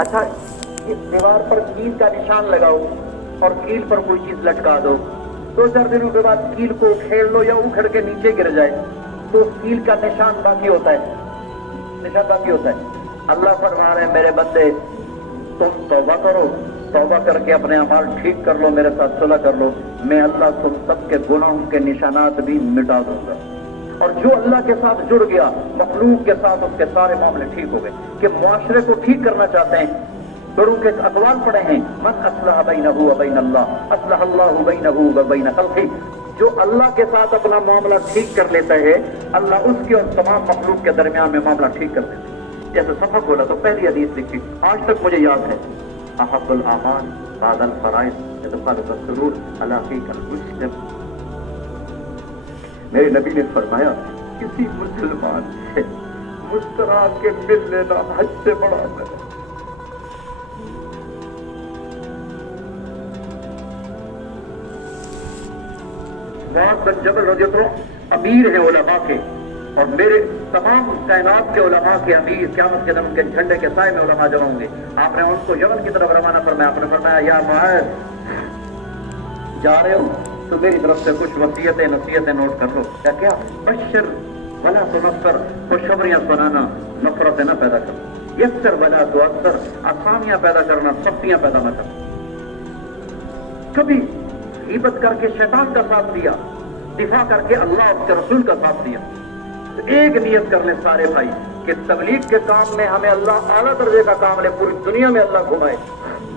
اچھا اس دیوار پر کیل کا نشان لگاؤ اور کیل پر کوئی چیز لٹکا دو، 2-4 دنوں کے بعد کیل کو کھیل لو یا اکھڑ کے نیچے گر جائے تو کیل کا نشان باقی ہوتا ہے، نشان باقی ہوتا ہے۔ اللہ فرما رہے ہیں میرے بندے تم توبہ کرو، توبہ کر کے اپنے اعمال ٹھیک کر لو، میرے ساتھ صلح کر لو، میں اللہ تم سب کے گناہوں کے نشانات بھی مٹا دوں گا۔ اور جو اللہ کے ساتھ جڑ گیا مخلوق کے ساتھ اس کے سارے معاملے ٹھیک ہو گئے۔ کہ معاشرے کو ٹھیک کرنا چاہتے ہیں، بڑوں کے اقوال پڑے ہیں، من اصلح بینہ وبین اللہ اصلح اللہ بینہ وبین خلقہ، جو اللہ کے ساتھ اپنا معاملہ ٹھیک کر لیتا ہے اللہ اس کے اور تمام مخلوق کے درمیان میں معاملہ ٹھیک کر دیتا ہے۔ جیسے صفحہ کھولا تو پہلی حدیث لکھی، آج تک مجھے یاد ہے، احب الاعمال بعد الفرائض ادخال السرور علی اخیک المسلم۔ میرے نبی نے فرمایا کسی مسلمان سے مسکرا کے مل لینا حج سے بڑا ہے۔ معاذ بن جبل رضی اللہ عنہ امیر ہیں علماء کے، اور میرے تمام کائنات کے علماء کے امیر، قیامت کے دن ان کے جھنڈے کے سائے میں علماء جمع ہوں گے۔ آپ نے ان کو یمن کی طرف روانہ فرمایا، آپ نے فرمایا یا معاذ جا رہے ہو تو میری طرف سے کچھ نصیحتیں نوٹ کر لو۔ کیا بشر ولا تنفر، خوشخبریاں سنانا، نفرتیں نہ پیدا کرو، یسر ولا تعسر، آسانیاں پیدا کرنا، سختیاں پیدا نہ کرنا۔ کبھی غیبت کر کے شیطان کا ساتھ دیا، دفاع کر کے اللہ اور اس کے رسول کا ساتھ دیا۔ تو ایک نیت کر لیں سارے بھائی کہ تبلیغ کے کام میں ہمیں اللہ اعلیٰ درجے کا کام لے، پوری دنیا میں اللہ گھمائے،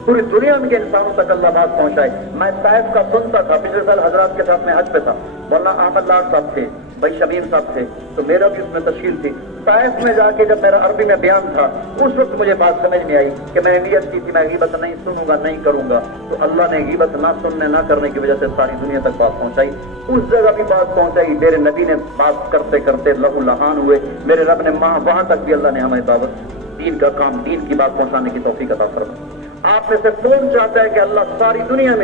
پوری دنیا کے انسانوں تک اللہ بات پہنچائے۔ میں طائف کا سنتا تھا، پچھلے سال حضرات کے ساتھ میں حج پہ تھا، مولانا احمد لاڈ صاحب تھے، بھائی شمیم صاحب تھے، تو میرا بھی اس میں تشکیل تھی۔ طائف میں جا کے جب میرا عربی میں بیان تھا اس وقت مجھے بات سمجھ میں آئی کہ میں نیت کی تھی میں غیبت نہیں سنوں گا، نہیں کروں گا، تو اللہ نے غیبت نہ سننے نہ کرنے کی وجہ سے ساری دنیا تک بات پہنچائی۔ اس جگہ بھی بات پہنچائی، میرے نبی نے بات کرتے کرتے لہو لہان ہوئے، میرے رب نے وہاں تک بھی اللہ نے ہمیں دعوت دین کا کام، دین کی بات پہنچانے کی توفیق عطا فرمائے۔ آپ میں سے کون چاہتا ہے کہ اللہ ساری دنیا میں